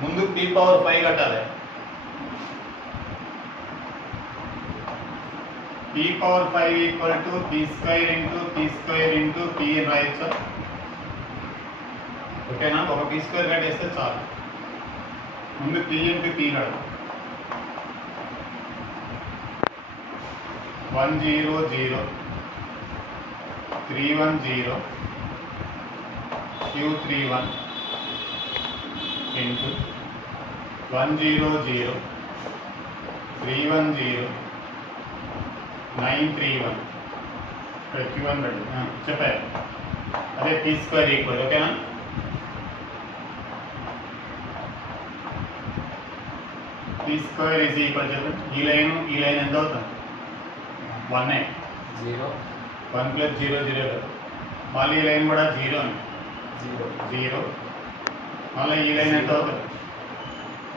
ముందు p⁵ కట్టాలి. p⁵ equal to p² into p అని రాయొచ్చా? ఓకేనా? ఒక p² కట్టేస్తే చాలు. ముందు p ఇంటూ p కడదాం. 1 0 0 3 1 0 Q 3 1 into 1 0 0 3 1 0 9 3 1 ఇక్కడ Q1 చెప్పారు. అదే p² ఈక్వల్. ఓకేనా? p² ఈజ్ ఈక్వల్ చెప్పండి. ఈ లైన్ ఎంత అవుతుంది? 1 0 1 ప్లస్ 0 0 మళ్ళీ ఈ లైన్ కూడా 0 0 మళ్ళీ ఈ లైన్ ఎంత అవుతుంది?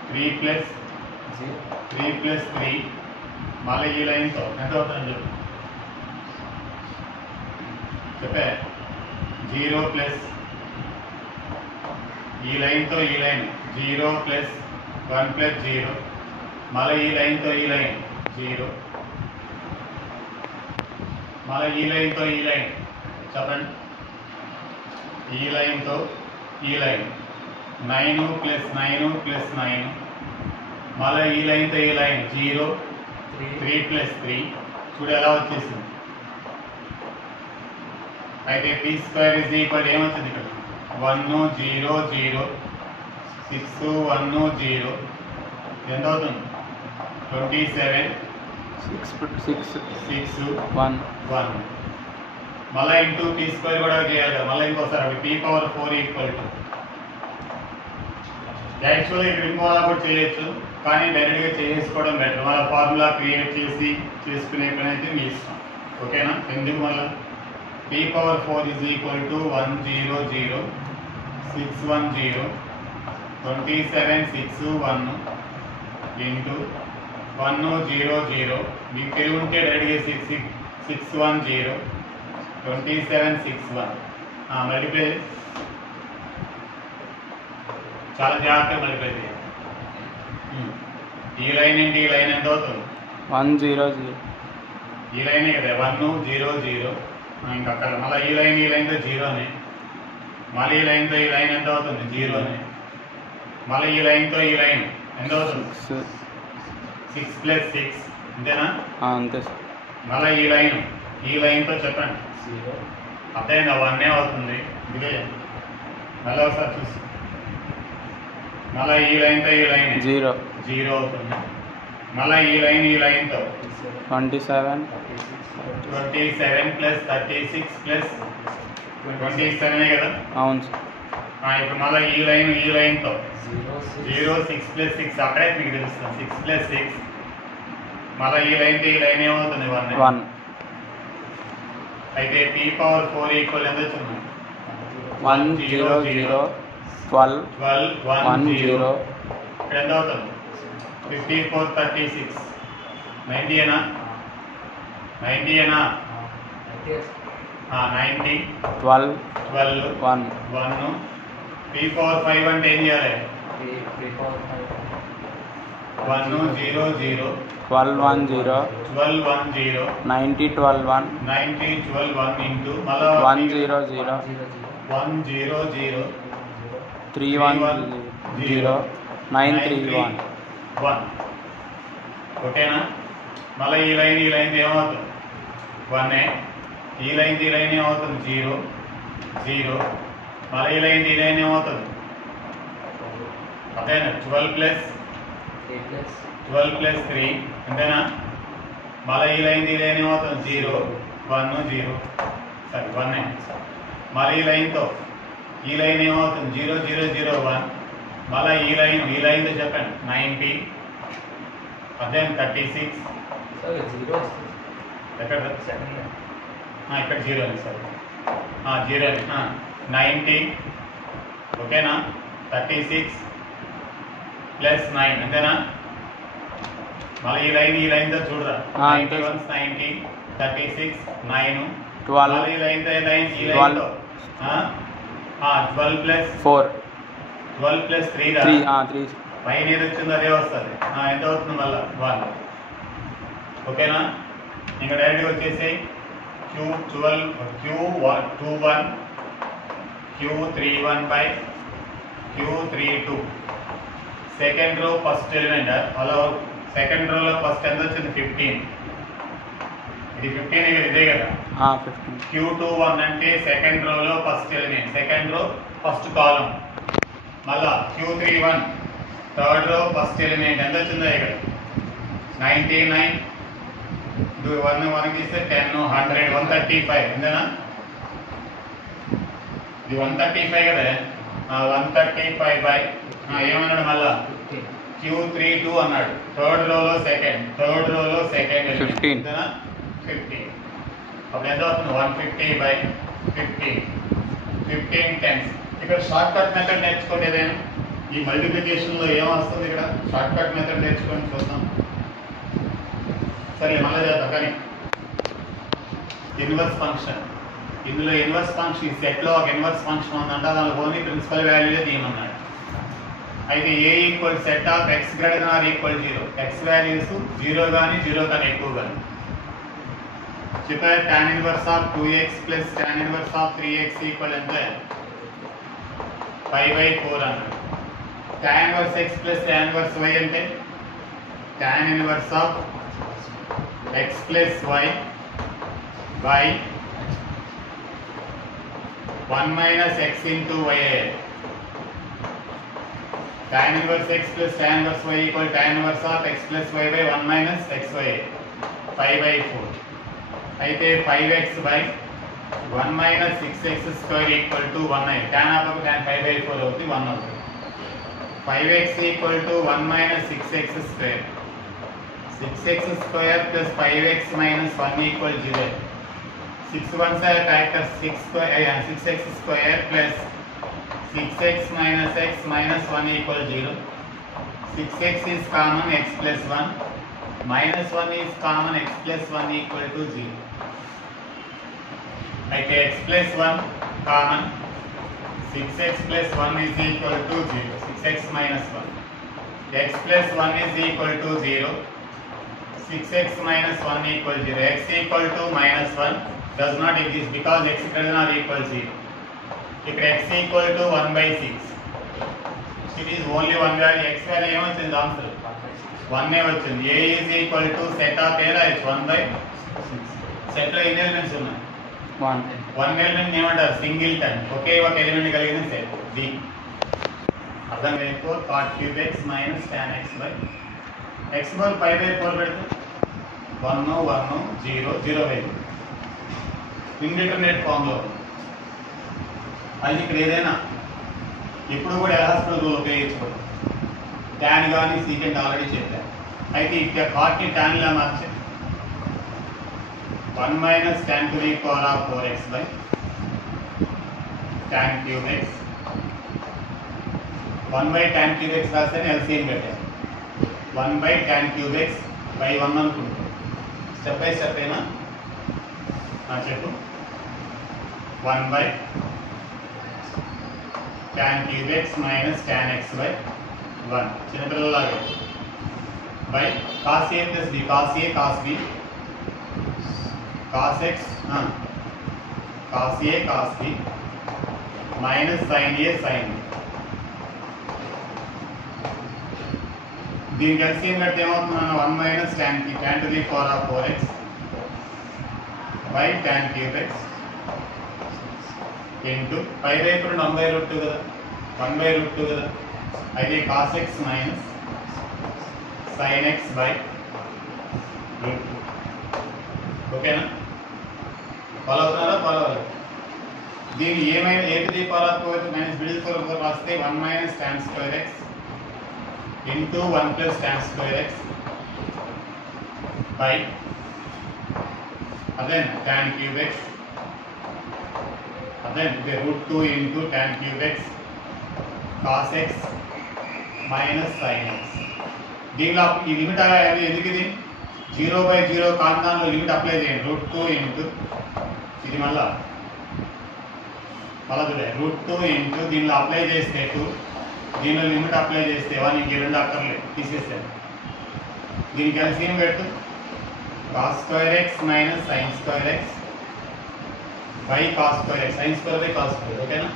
3 ప్లస్ 3 మళ్ళీ ఈ లైన్తో ఎంత అవుతుందని చెప్పే 0 ప్లస్ ఈ లైన్తో ఈ లైన్ 0 ప్లస్ 1 ప్లస్ 0 మళ్ళీ ఈ లైన్తో ఈ లైన్ 0 మళ్ళీ ఈ లైన్తో ఈ లైన్ చెప్పండి. ఈ లైన్తో ఈ లైన్ 9 ప్లస్ 9 ప్లస్ 9 మళ్ళీ ఈ లైన్తో ఈ లైన్ 0 3 ప్లస్ 3 చూడు ఎలా వచ్చేసింది. అయితే p² ఈజ్ ఈక్వల్ ఏమొచ్చింది ఇక్కడ? 1 0 0 6 1 0 ఎంత అవుతుంది? 27 6 1 మళ్ళీ ఇంటూ p² కూడా చేయాలి కదా. మళ్ళీ ఇంకోసారి అవి p⁴ ఈక్వల్ టు యాక్చువల్గా ఇక్కడ ఇంకోలా కూడా చేయొచ్చు, కానీ డైరెక్ట్గా చేసుకోవడం బెటర్. మళ్ళీ ఫార్ములా క్రియేట్ చేసి చేసుకునే పని అయితే మీ ఇష్టం. ఓకేనా? ఎందుకు మళ్ళీ p⁴ is equal to 1 0 0 6 1 0 27 6 1 into 1 0 0 మీకు తెలివి ఉంటే డైరెక్ట్గా 6 1 0 27 6 1 మల్టిప్లై చాలా జాగ్రత్తగా మల్టిప్లై చేయాలి. ఈ లైన్ ఏంటి? ఈ లైన్ ఎంత అవుతుంది? 1 0 0 ఈ లైనే కదా 1 0 0 ఇంకా అక్కడ మళ్ళీ ఈ లైన్తో 0నే మళ్ళీ ఈ లైన్తో ఈ లైన్ ఎంత అవుతుంది? 0నే మళ్ళీ ఈ లైన్తో ఈ లైన్ ఎంత అవుతుంది? 6 ప్లస్ 6 అంతేనా? అంతే సార్. మళ్ళీ ఈ లైన్తో చెప్పండి. అర్థమైందా? 1 అవుతుంది. ఇదే మళ్ళీ ఒకసారి చూసి మళ్ళీ ఈ లైన్తో ఈ లైన్ 0 అవుతుంది. మళ్ళీ ఈ లైన్తో 27 ప్లస్ 36 ప్లస్ 27 కదా? అవును సార్. ఇప్పుడు మళ్ళీ ఈ లైన్తో 0 6 ప్లస్ 6 అక్కడే మీకు తెలుస్తుంది. 6 ప్లస్ 6 మళ్ళీ ఈ లైన్తో ఈ లైన్ ఏమవుతుంది? 1. అయితే p⁴ ఈక్వల్ ఎంత వచ్చింది? 1 0 0 12 1 0 ఇక్కడ ఎంత అవుతుంది? 54 36 90 ఏనా? 90 ఏనా? 90 12 1 p⁴ అంటే ఏం చేయాలి? 1 0 0 12 1 0 90 12 1 ఇంటూ 1 0 0 1 0 0 3 1 0 9 3 1. ఓకేనా? మళ్ళీ ఈ లైన్ ఏమవుతుంది? 1. ఈ లైన్ ఏమవుతుంది? 0 0 మళ్ళీ ఈ లైన్ ఏమవుతుంది? అదేనా? 12 ప్లస్ 3 అంతేనా? మళ్ళీ ఈ లైన్ ఏమవుతుంది? 0 1 0 సరే 1. మళ్ళీ ఈ లైన్ ఏమవుతుంది? 0 0 0 1 మళ్ళీ ఈ లైన్తో చెప్పండి. 90 అదే 36 ఎక్కడ? ఇక్కడ 0 అని సరే 0 90 ఓకేనా? 36 ప్లస్ 9 అంతేనా? మళ్ళీ ఈ లైన్తో చూడరా. 91 90 36 9 12 ఈ లైన్తో 12 ప్లస్ 4 12 ప్లస్ 3 త్రీ త్రీ పైన ఏది వచ్చిందో అదే వస్తుంది. ఎంత అవుతుంది మళ్ళీ 1. ఓకేనా? ఇంకా డైరెక్ట్గా వచ్చేసి Q21 Q31 by Q32 second row first element. అలా సెకండ్ రోలో ఫస్ట్ ఎంత వచ్చింది 15. ఇది 15 ఇదే కదా. 15. Q21 అంటే సెకండ్ రోలో first element, second row first కాలం. మళ్ళా Q31 third row first element ఎంత వచ్చిందో ఇక్కడ 99. 1 తీస్తే 10 100 135 ఎంతనా? ఇది 135 కదా. 135 బై ఏమన్నాడు మళ్ళా Q32 అన్నాడు. థర్డ్ రోలో సెకండ్ 15. 15. అప్పుడు ఎంత అవుతుంది 150 బై 15 10. ఇక్కడ షార్ట్ కట్ మెథడ్ నేర్చుకోండి. ఏదైనా ఈ మల్టిప్లికేషన్లో ఏమొస్తుంది ఇక్కడ షార్ట్ కట్ మెథడ్ నేర్చుకొని చూద్దాం. సరే మళ్ళీ చేద్దాం. కానీ ఇన్వర్స్ ఫంక్షన్, ఇందులో ఇన్వర్స్ ఫంక్షన్ ఈ సెట్లో ఒక ఇన్వర్స్ ఫంక్షన్ ఉందంట. దానిలో ఓన్లీ ప్రిన్సిపల్ వాల్యూలే తీయమన్నాడు. అయితే A equal set of x greater than or equal 0, x values 0 కానీ 0 కానీ ఎక్కువ కానీ చెప్పారు. tan inverse of 2x plus tan inverse of 3x equal ఎంత 5/4 అన్నాడు. tan inverse x plus tan inverse y అంటే tan inverse of x plus y by 1 minus x into y. tan inverse x plus tan inverse y equal tan inverse of x plus y by 1 minus xy 5/4. అయితే 5x by 1 minus 6x square equal to 1. tan of tan 5/4 అవుతుంది 1 అవుతుంది. 5x equal to 1 minus 6x square. 6x square plus 5x minus 1 equal 0. 6 1s are factors 6x square plus 6x minus x minus 1 equal 0. 6x is common, x plus 1 minus 1 is common, x plus 1 equal to 0. Like x plus 1 common, 6x plus 1 is equal to 0. 6x minus 1. X plus 1 is equal to 0. 6x minus 1 equal 0. X equal to minus 1 does not exist because x greater than or equal 0. If x equal to 1/6, it is only one value. X value ఏమో వచ్చింది answer 1 వచ్చింది. A is equal to set of A is 1/6. Set లో ఎన్ని elements ఉన్నాయి? 1 element ఏమంటారు? Singleton, ఒకే ఒక element కలిగిన set D. అర్థం అయిపో cot cube x minus tan x by x బదులు 5/4 పెడితే 1 1 0 0/4 ఇండిటర్మినేట్ ఫామ్ లో. అది ఇక్కడ ఏదైనా ఇప్పుడు కూడా ఎల్హాస్పిటల్ రూల్ ఉపయోగించకూడదు. ట్యాన్ కానీ సీకెంట్ ఆల్రెడీ చెప్పారు. అయితే ఇక్కడ కాట్ని ట్యాన్లా మార్చి 1 minus tan to the power of 4x by tan cube x 1/tan cube x రాస్తే ఎల్సిఎం పెట్టారు. 1/tan cube x by 1 అనుకుంటాం. స్టెప్ బై స్టెప్ అయినా చెప్పు. 1/tan cube x minus tan x by 1 చిన్నపిల్లలాగా by cos a plus b, cos a cos b cos x cos a cos b minus sin a sin b. దీనికి LCM పెడితే ఏమవుతుంది? 1 minus tan to the power of 4x by tan cube x into 5/2 1/2 కదా, 1/2 కదా. అయితే cos x minus sin x by √2. ఓకేనా? Follow అవుతున్నారా? Follow అవ్వాలి. దీన్ని ఏమైనా a to the power of 4 minus b to the power of 4 రాస్తే 1 minus tan square x into 1 plus tan square x by again tan cube x again the √2 into tan cube x cos x minus sin x. దీనిలో ఈ limit ఎందుకు ఇది 0/0 కాంతాంలో limit apply చేయండి. √2 into ఇది మళ్ళా చూడండి √2 into దీనిలో అప్లై చేస్తే 2 దీనిలో లిమిట్ అప్లై చేస్తే ఇంక రెండు అక్కర్లేదు తీసేసాను. దీనికి ఎల్సిఎం పెట్టు. cos square x minus sin square x by cos square x, sin square by cos square, ఓకేనా?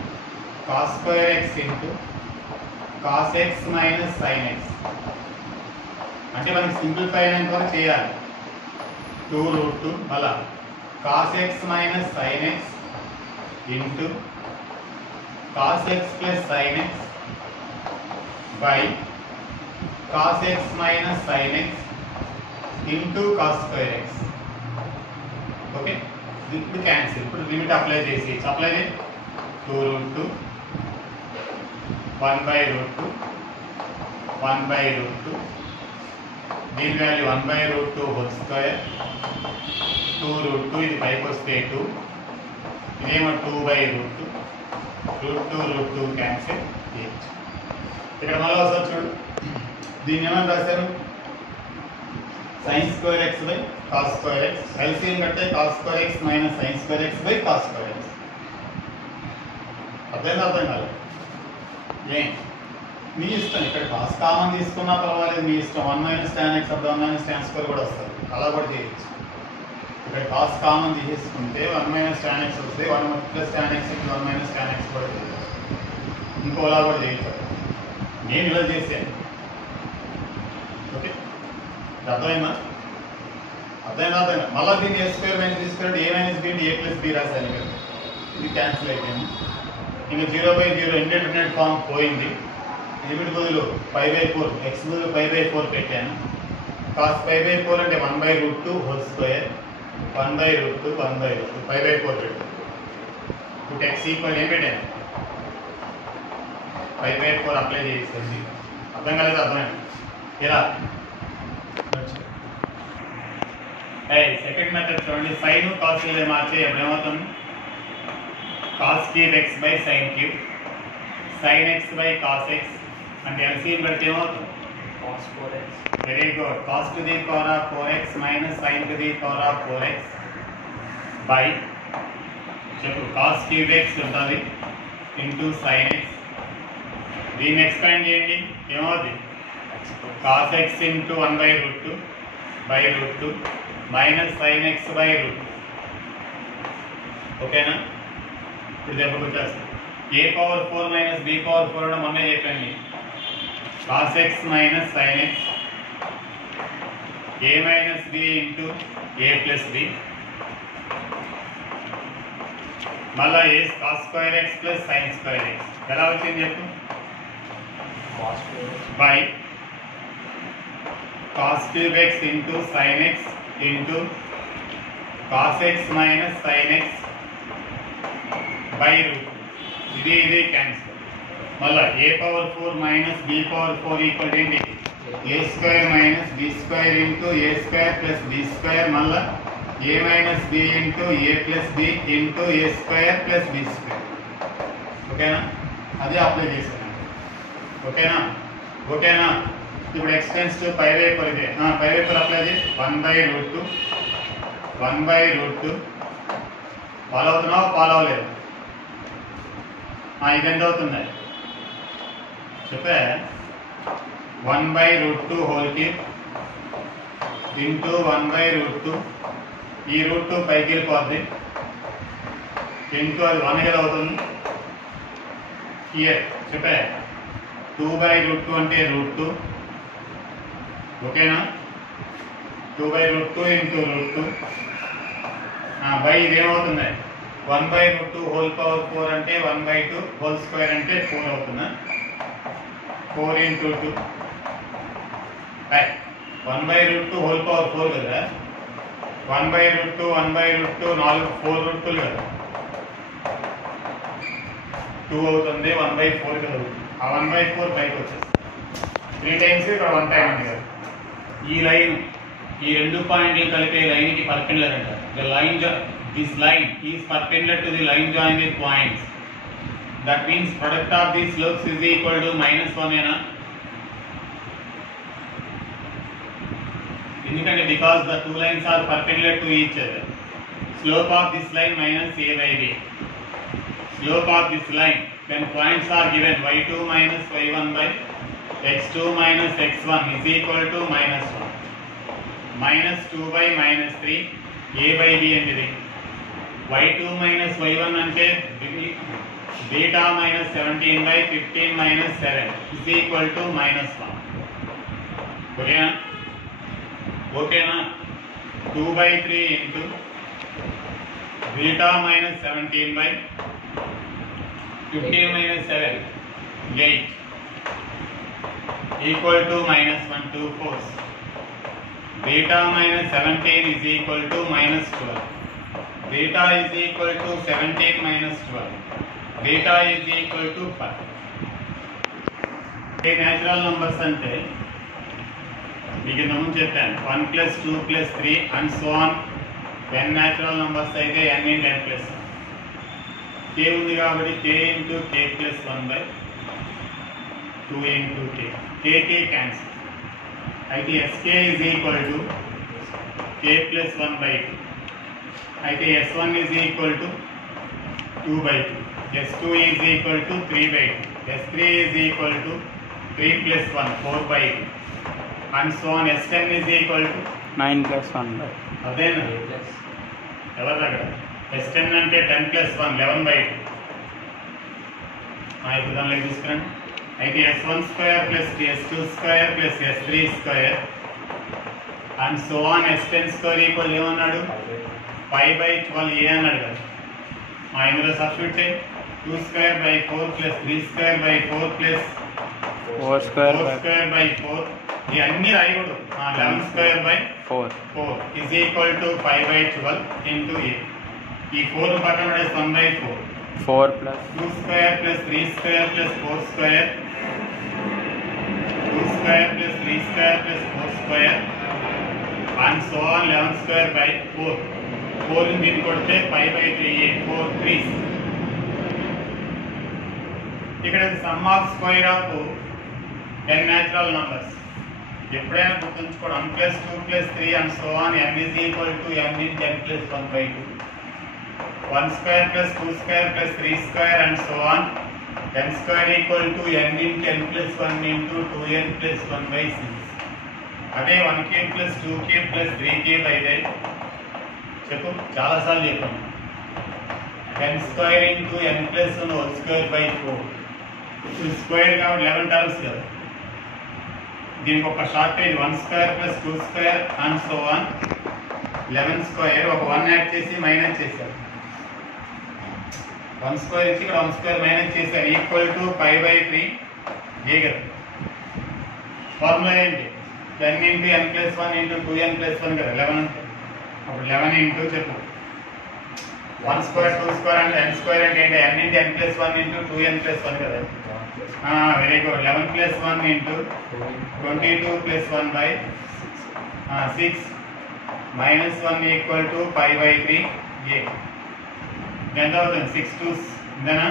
cos square x into cos x minus sin x అంటే మనకి సింప్లిఫై అయినంత వరకు చేయాలి. 2√2 మళ్ళా cos x minus sin x into cos x plus sin x by cos x minus sin x into cos square x. Okay, ఇప్పుడు cancel. ఇప్పుడు limit apply చేసి apply చేయి. 2√2 1/√2 1/√2 దీని వాల్యూ 1/√2 హోల్ స్క్వేర్ 2√2 ఇది పైకి వస్తే 2 ఇదేమో 2/√2 √2 క్యాన్సిల్ 8. ఇక్కడ మళ్ళీ ఒకసారి చూడు, దీన్ని ఏమని రాశారు? sin square x by cos square x. LCM కడితే cos square x minus sin square x by cos square x. అర్థం కాలేదు. మీ ఇష్టం, ఇక్కడ కాస్ కామన్ తీసుకున్నా పర్వాలేదు, మీ ఇష్టం. 1 - tan x అప్పుడు 1 - tan square కూడా వస్తుంది, అలా కూడా చేయొచ్చు. ఇక్కడ కాస్ కామన్ తీసేసుకుంటే 1 - tan x వస్తే 1 + tan x = 1 - tan x కూడా చేయొచ్చు. ఇంకోలా కూడా చేయొచ్చు. నేను ఇలా చేశాను. ఓకే, అర్థమైందా? మళ్ళీ దీన్ని a² - b² a - b a + b రాశాను. ఇది క్యాన్సిల్ అయిపోయింది. ఇంకా 0/0 ఇండిటర్మినేట్ ఫామ్ పోయింది. లిమిట్ బదులు π/4 x బదులు π/4 పెట్టాను. cos π/4 అంటే 1/√2 హోల్ స్క్వేర్ 1/√2 1/√2 π/4 పెట్టాను. ఇప్పుడు x ఈక్వల్ ఏం పెట్టాను? π/4 అప్లై చేసేసి. అర్థం కాలేదు? అర్థమైంది. ఇలా సెకండ్ మెథడ్ చూడండి. సైన్ కాస్ మార్చే ఏమవుతుంది? cos cube x by sin cube sin x by cos x అంటే ఎల్సిఎం పెడితే ఏమవుతుంది? cos 4x. Very good. cos to the power of 4x minus sin to the power of 4x by చెప్పు cos cube x ఉంటుంది into sin x. దీన్ని expand చేయండి, ఏమవుతుంది? cos x into 1/√2 √2 minus sin x √2. ఓకేనా? ఇప్పుడు దెబ్బకు వచ్చేస్తుంది. a⁴ minus b⁴ మొన్నే చెప్పండి. cos x minus sin x a minus b into a plus b మళ్ళా a cos square x plus sin square x ఎలా వచ్చింది చెప్పు? By cos cube x into sin x into cos x minus sin x by root. ఇది cancel. మళ్ళా a⁴ minus b⁴ equal ఏంటి? a² minus b² into a² plus b² మళ్ళా a minus b into a plus b into a² plus b². ఓకేనా? అదే apply చేశాను. ఓకేనా? ఇప్పుడు x tends to π/4 ఇదే. π/4 అప్లై చేసి 1/√2 ఫాలో అవుతున్నావా? ఫాలో అవ్వలేదు. ఇది ఎంత అవుతుంది చెప్పే? 1/√2 హోల్ క్యూబ్ ఇంటూ 1/√2 ఈ √2 పైకి వెళ్ళిపోద్ది ఇంటూ అది 1 కదా అవుతుంది. హియర్ చెప్పే 2/√2 అంటే √2. ఓకేనా? 2/√2 ఇంటూ √2 బై ఇదేమవుతుంది? 1/√2 హోల్ పవర్ 4 అంటే 1/2 హోల్ స్క్వేర్ అంటే 4 అవుతుందా? 4 ఇంటూ 2 1/√2 హోల్ పవర్ 4 కదా. 1/√2 4 రూట్లు కదా, 2 అవుతుంది. 1/4 కదా, ఆ 1/4 బయటకు వచ్చేస్తుంది. 3 టైమ్స్ ఇక్కడ 1 టైం ఉంది కదా. ఈ లైన్ ఈ రెండు పాయింట్లు కలిపే లైన్కి పర్పెండిక్యులర్ అంటారు. This line is perpendicular to the line joining the points. That means product of these slopes is equal to -1 ena. Indicate because the two lines are perpendicular to each other. Slope of this line minus a by b. Slope of this line when points are given y2 minus y1 by x2 minus x1 is equal to minus 1 minus 2 by minus 3 a by b అనేది y2 minus y1 అంటే beta minus 17 by 15 minus 7 is equal to minus 1 ఓకేనా 2 by 3 into beta minus 17 by 15 minus 7 8 equal to minus 1 2 4 beta minus 17 is equal to minus 12 beta is equal to 17 minus 12 beta is equal to 5 natural numbers ante మీకు ఇంతకుముందు చెప్పాను 1 plus 2 plus 3 and so on n natural numbers అయితే n into n plus 1 k ఉంది కాబట్టి k into k plus 1 by 2 into k k cancel అయితే sk is equal to k plus 1 by 2 అయితే s1 is equal to 2 by 2 s2 is equal to 3 by 2 s3 is equal to 3 plus 1 4 by 2 and so on s10 is equal to 9 plus 1 by అదేనా ఎవరు దగ్గర s10 అంటే 10 plus 1 11 by 2 ఇప్పుడు దానిలోకి తీసుకురండి అయితే s1 square plus s2 square plus s3 square and so on s10 square equal ఏమన్నాడు 5 by 12 ఏ అన్నాడు కదా ఇందులో సబ్స్టిట్యూట్ చేయి 2 square by 4 plus 3 square by 4 plus 4 square by 4 ఇవన్నీ రాయకూడదు 11 square by 4 is equal to 5 by 12 into a ఈ 4 పక్కన పడేసి 1 by 4 4 plus 2 square plus 3 square plus 4 square 2 square plus 3 square plus 4 square and so on 11 square by 4 4 in దీన్ని కొడితే 5 by 3 4 3 ఇక్కడ some of square of n natural numbers ఎప్పుడైనా గుర్తుంచుకోండి 1 plus 2 plus 3 and so on m is equal to m in 10 plus 1 by 2 1 square plus 2 square plus 3 square and so on n square equal to n in 10 plus 1 into 2n plus 1 by 6 అదే 1k plus 2k plus 3k అయితే చెప్పు చాలాసార్లు చెప్పాను n square into n plus 1 whole square by 4 square కాబట్టి 11 terms కదా దీనికి ఒక shortage 1 square plus 2 square and so on 11 square ఒక 1 యాడ్ చేసి మైనస్ చేశారు 1 square ఇచ్చి ఇక్కడ 1 square మైనస్ చేశారు ఈక్వల్ టు 5 by 3 ఏ కదా ఫార్ములా ఏంటి n into n plus 1 into 2n plus 1 కదా 11 అంటే అప్పుడు 11 into చెప్పు 1 square 2 square and n square అంటే ఏంటి n into n plus 1 into 2n plus 1 కదా very good 11 plus 1 into 22 plus 1 by 6 minus 1 equal to 5 by 3 a ఎంత అవుతుంది 6 2 ఇంతేనా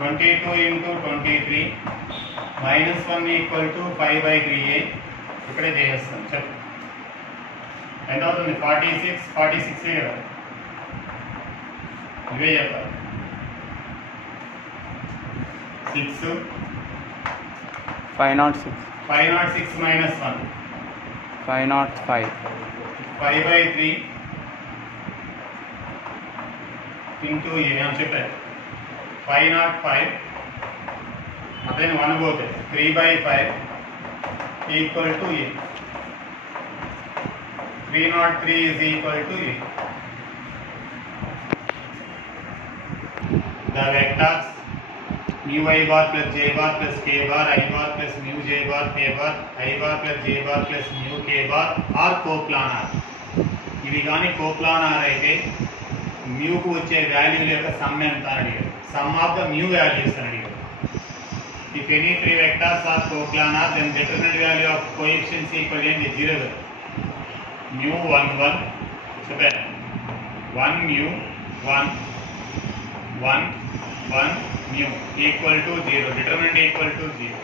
22 into 23 minus 1 equal to 5 by 3a ఇక్కడే చేసేస్తాం చెప్పు ఎంత అవుతుంది 46 కదా ఇవే చెప్పాలి 6 506 minus 1 505 5 by 3 into a అని చెప్పారు 505 అదే 1 పోతే 3 by 5 equal to a 303 is equal to a the vectors mu I bar plus j bar plus k bar I bar plus mu j bar k bar I bar plus j bar plus mu k bar are coplanar ఇవి కానీ coplanar అయితే మ్యూకు వచ్చే value యొక్క some ఎంత అని అడిగారు sum of the mu values అని అడిగారు if any 3 vectors are coplanar then determinant value of coefficients equal ఏంటి 0 మ్యూ 1 1 చెప్పారు 1 mu 1 1 mu equal to 0 determinant equal to 0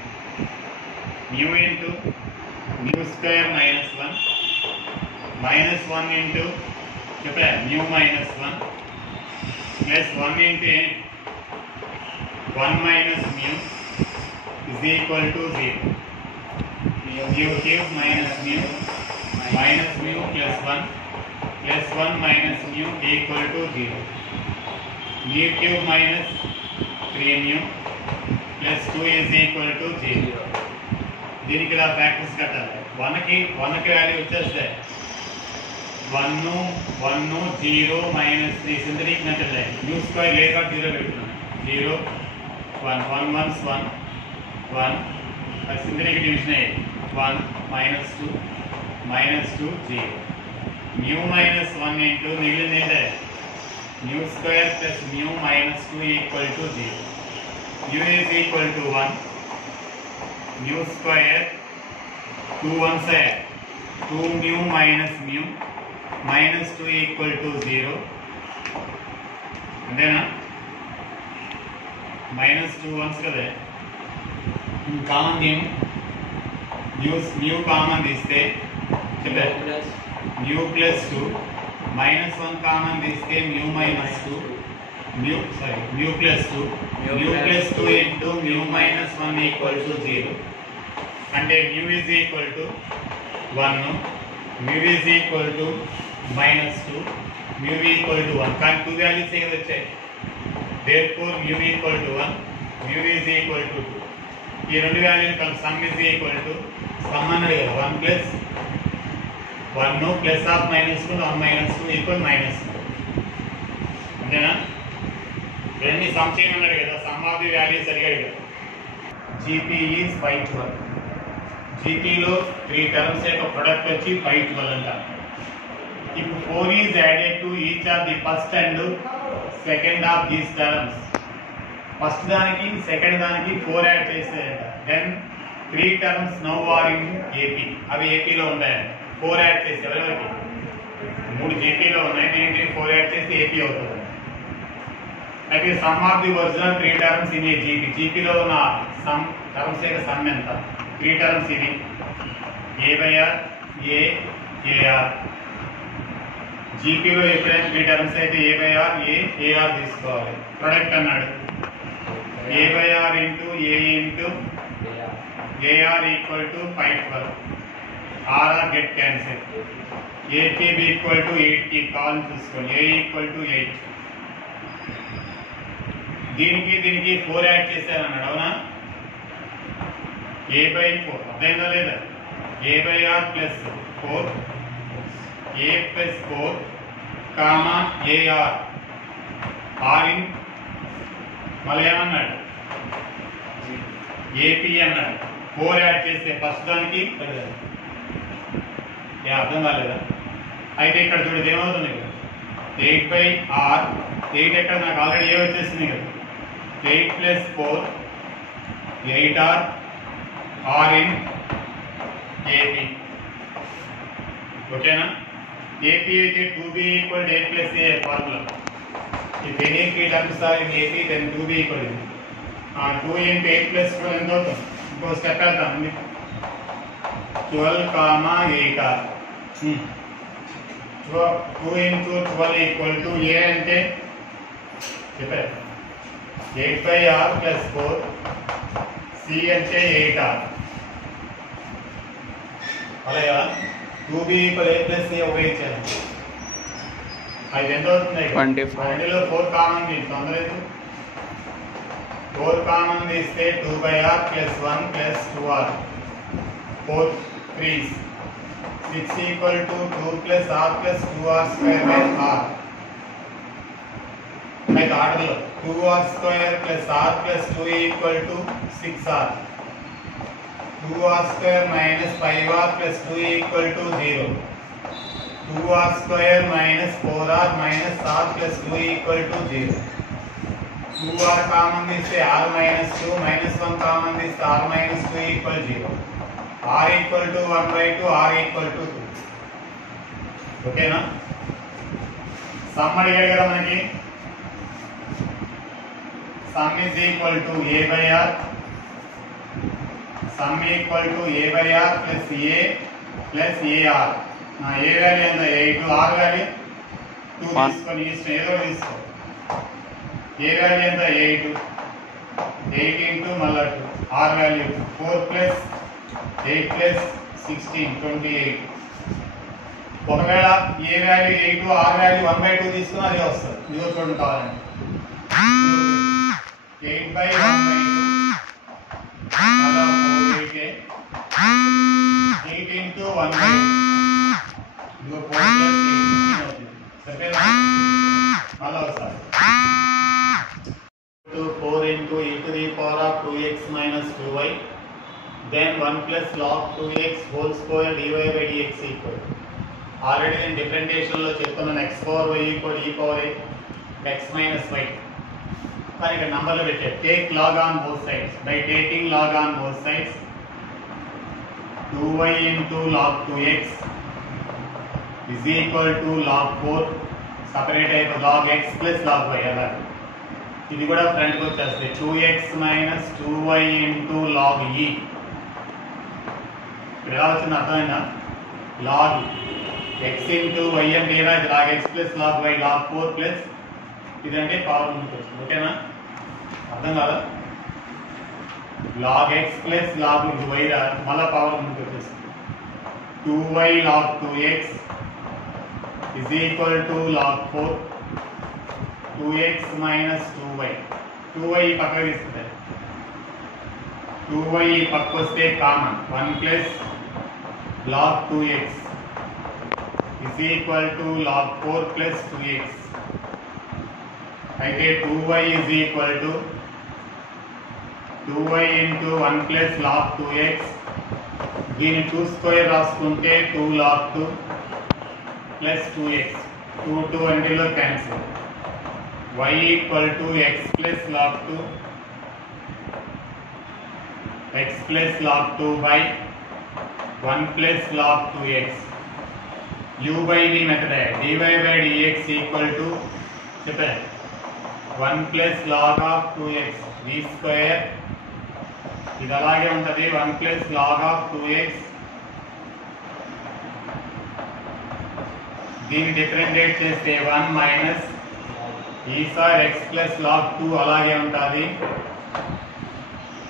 mu into mu square minus 1 into mu minus 1 plus 1 into 1 minus mu is equal to 0. Mu cube minus mu plus 1 minus mu equal to 0. Mu cube minus 3 mu plus 2 is equal to 0. దీనికి ఇలా practice కట్టాలి. 1కి value వచ్చేస్తాయి. 1 0 minus 3 synthetic method line new square లేక 0 పెడుతున్నాను. 0 1 1 1 1 1 అది synthetic division అయ్యేది. 1 minus 2 0. New minus 1 into మిగిలింది ఏంటంటే new square plus new minus 2 equal to 0. New is equal to 1. New square 2 1s 2 new minus new minus 2 equal to 0. అంతేనా? minus 2 1s కదా. Common new common తీస్తే చెప్పారు new plus 2 minus 1 common తీస్తే new minus 2 new plus 2 into new minus 1 equal to 0. అంటే new is equal to 1, new is equal to -2, mu equal to 1. కానీ 2 values ఏ వచ్చాయి. therefore mu equal to 1, mu is equal to 2. ఈ రెండు వాల్యూలు కలిపి sum is equal to sum అన్నది కదా 1 plus 1 plus of -2 1 -2 equal -2. అంతేనా? ఇవన్నీ సమ్ చేయమన్నాడు కదా. సమ్ ఆఫ్ ది వాల్యూస్ అడిగాడు కదా. GP is 512. GPలో 3 టర్మ్స్ యొక్క ప్రొడక్ట్ వచ్చి 512 అంటారు. If 4 is added to each of the first and second of these terms, first దానికి సెకండ్ దానికి 4 add చేసేయంట. then 3 terms now are in AP. అవి ఏపీలో ఉన్నాయండి. 4 యాడ్ చేసి ఎవరికి 3 జేపీలో ఉన్నాయి. దీనికి 4 యాడ్ చేసి ఏపీ అవుతుంది. అయితే sum of the original 3 terms in a జీపీలో ఉన్న సమ్ టర్మ్స్ యొక్క సమ్ ఎంత? 3 terms ఇది A/R AR. జీపీలో ఎప్పుడైనా 3 terms అయితే A/R AR తీసుకోవాలి. ప్రొడక్ట్ అన్నాడు A/R into A into AR equal to 512. RR get cancel. AKB equal to 8 call చూసుకోండి. A equal to 8. దీనికి 4 యాడ్ చేశారు అన్నాడు. అవునా? A/4 అర్థమైందా లేదా? A/R plus 4 A plus 4 comma AR R in మళ్ళీ ఏమన్నాడు? ఏపీ అన్నాడు. 4 యాడ్ చేస్తే ఫస్ట్ దానికి అర్థం కాలేదా? అయితే ఇక్కడ చూడదు ఏమవుతుంది కదా 8/R. 8 ఎక్కడ నాకు ఆల్రెడీ ఏ వచ్చేసింది కదా. 8 plus 4 8R R in AP. ఓకేనా? AP అయితే 2B equal to A plus A formula. If any three terms are in AP, then 2B equal to 2 into 8 plus 12 ఎంత అవుతుంది? ఇంకో స్టెప్ వేద్దాం. 12 comma 8R. 2 into 12 equal to A అంటే చెప్పారు 8/R plus 4 C అంటే 8R. అలాగా 2B equal A plus A ఉపయోగించాను. అది ఎంత అవుతుంది? 25. 4 కామన్ తొందర 4 కామన్ తీస్తే 2/R plus 1 plus 2R 4 3s 6 equal to 2 plus R plus 2R square by R. అయితే ఆర్డర్లో 2R square plus R plus 2 equal to 6R. 2R square minus 5R plus 2 equal to 0. 2R square minus 4R minus R plus 2 equal to 0. 2R common is R minus 2 minus 1 common is R minus 2 equal 0. R equal to 1/2, R equal to 2. Okay na? Sum అడిగాడు కదా మనకి. Sum is equal to A/R. Sum equal to A/R plus A plus AR. నా A value ఎంత? 8. R value 2 తీసుకొని ఇష్టం ఏదో తీసుకో. A value ఎంత? 8. 8 into మళ్ళా 2 r వాల్యూ 4 ప్లస్ 8 ప్లస్ 16 28. ఒకవేళ ఏ వాల్యూ 8 r వాల్యూ 1/2 తీసుకుని అదే వస్తుంది. ఇదిగో చూడండి కావాలండి 8/1/2 మళ్ళా 4 8 into 1/2 ఇదిగో 4 plus 8 16 అవుతుంది. సరిపోయిందా? మళ్ళా ఒకసారి 4 into e to the power of 2x minus 2y then 1 plus log 2x whole square dy by dx equal. Already నేను డిఫరెంటియేషన్ లో చెప్తున్నాను x power y equal e power x minus y. కానీ ఇక్కడ నంబర్లు పెట్టారు. Take log on both sides. By taking log on both sides 2y into log 2x is equal to log 4 separate అయిపోయి log x plus log y అలా. ఇది కూడా ఫ్రంట్కి వచ్చేస్తుంది 2x minus 2y into log e. ఇక్కడ ఎలా వచ్చింది అర్థమైందా? log x into y అంటే ఏనా? ఇది log x plus log y log 4 plus ఇదంటే పవర్ ముందుకు వస్తుంది. ఓకేనా? అర్థం కాదా? log x plus log y మళ్ళా పవర్ ముందుకు వచ్చేస్తుంది. 2y log 2x is equal to log 4 2x minus 2y. 2y పక్కకు తీసుకుంటే 2y పక్కకు వస్తే common 1 plus log 2x is equal to log 4 plus 2x. అయితే 2y is equal to 2y into 1 plus log 2x. దీని 2 square రాసుకుంటే 2 log 2 plus 2x. 2 అంటే cancel. y equal to x plus log 2 x plus log 2 by 1 plus log 2x. u by v method dy by dx equal to చెప్పే 1 plus log of 2x v square. ఇది అలాగే ఉంటుంది 1 plus log of 2x. దీన్ని differentiate చేస్తే 1 minus ఈ sir x plus log 2 అలాగే ఉంటుంది.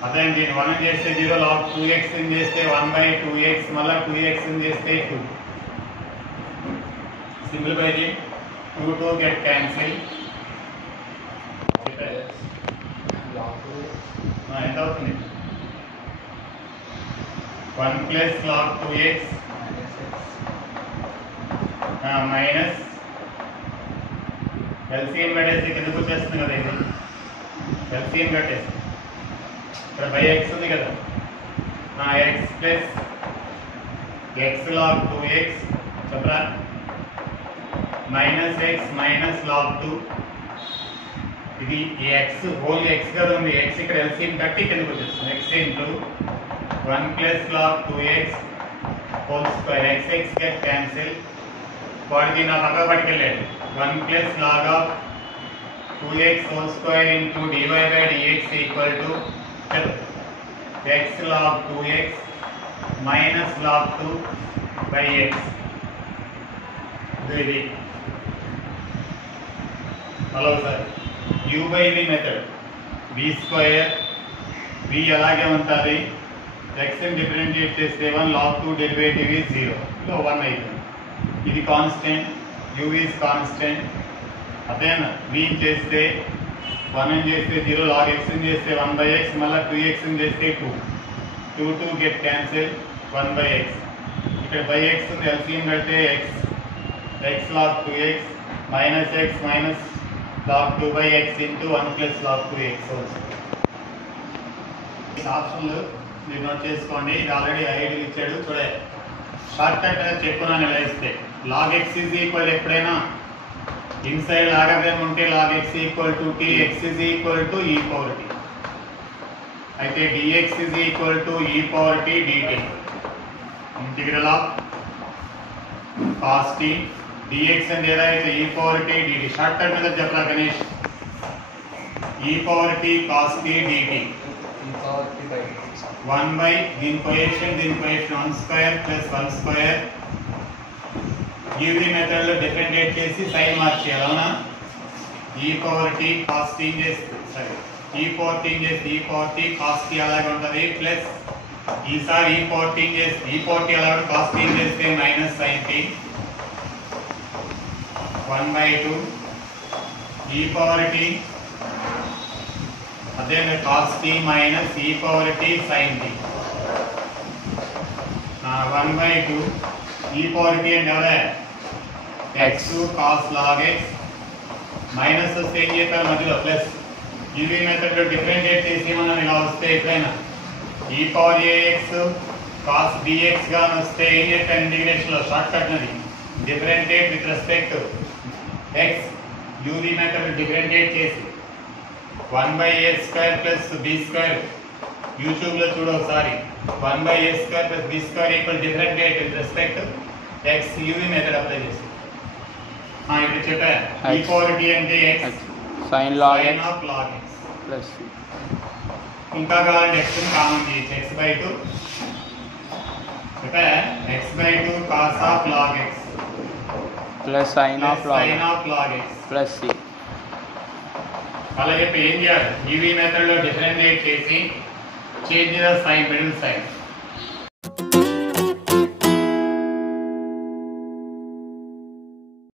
అదే దీన్ని 1 చేస్తే 0 log 2x చేస్తే 1/2x మళ్ళీ 2x చేస్తే 2. సింప్లిఫై చేయి 2 2 గెట్ క్యాన్సిల్. ఎంత అవుతుంది? 1 plus log 2x minus LCM కట్టేసి కిందకు వచ్చేస్తుంది కదా. ఇది ఎల్సిఎం కట్టేసి ఇక్కడ బై ఎక్స్ ఉంది కదా. X plus X log 2x చెప్పరా మైనస్ ఎక్స్ మైనస్ లాగ్ 2. ఇది ఎక్స్ హోల్ ఎక్స్ కదా ఉంది. ఎక్స్ ఇక్కడ ఎల్సిఎం కట్టి కిందకు వచ్చేస్తుంది. X into 1 plus log 2x whole square. x get cancel. వాడికి నా పక్క పట్టుకెళ్ళాడు 1 plus log of 2x whole square into dy by dx equal to x log 2x minus log 2 by x. ఇది hello sir u by v method v square v అలాగే ఉంటుంది. x ని differentiate చేస్తే 1 log 2 derivative is 0 లో 1 అవుతుంది. ఇది constant u is constant. అదేనా v చేస్తే 1 చేస్తే 0 log x చేస్తే 1/x మళ్ళీ 2x చేస్తే 2 2 2 గెట్ క్యాన్సిల్ 1/x. ఇక్కడ x ఉంది ఎల్సిఎం కడితే x log 2x minus x minus log 2/x into 1 plus log 2x also. ఈ ఆప్షన్లు మీరు నోట్ చేసుకోండి. ఇది ఆల్రెడీ ఐడియల్ ఇచ్చాడు చూడే. షార్ట్ కట్ చెప్పున్నాను ఇలా ఇస్తే log x is equal ఎప్పుడైనా ఇన్సైడ్ లాగదేం ఉంటే log x equal to t x is equal to e power t. అయితే dx is equal to e power t dt. Integral of cos t dx అంటే ఏదైతే e power t dt. Short cut మీద చెప్పరా Ganesh. e power t cos t dt 1 by దీని coefficient 1 square plus 1 square. Give the method లో differentiate చేసి sign మార్చేయాలి. అవునా? e power t cos t చేస్తే సరే ఈ పవర్ టీ చేసి e power tea cos tea అలాగే ఉంటుంది ప్లస్ ఈసారి ఈ పవర్ టీ చేసి ఈ పవర్ టీ అలాగే కాస్ టీ చేస్తే minus sine t 1/2 e power t అదే cos t minus e power t sine t 1/2 e power tea అంటే ఎవరే x cos log x minus వస్తే ఏం చెప్పారు మధ్యలో ప్లస్ యూవీ మెథడ్లో డిఫరెంషియేట్ చేసి మనం ఇలా వస్తే ఎట్లయినా ఈ పవర్ ఏఎక్స్ కాస్ డిఎక్స్ గా వస్తే ఏం చెప్పాను ఇంటిగ్రేషన్లో షార్ట్ కట్ నది differentiate with respect x UV method differentiate చేసి 1/a² ప్లస్ b² యూట్యూబ్లో చూడు ఒకసారి 1/a² plus b² equal differentiate with respect x UV method apply చేసి ఇప్పుడు చెప్పా ఈ పవర్ టీ అంటే x sin log sin x of log x plus c ఇంకా కావాలంటే x ని కామన్ చేయొచ్చు x/2 చెప్పా x/2 cos of log x plus sin of log x plus c అలా చెప్పి ఏం చేయాలి ఈవీ మెథడ్ లో డిఫరెంషియేట్ చేసి change the sign middle sign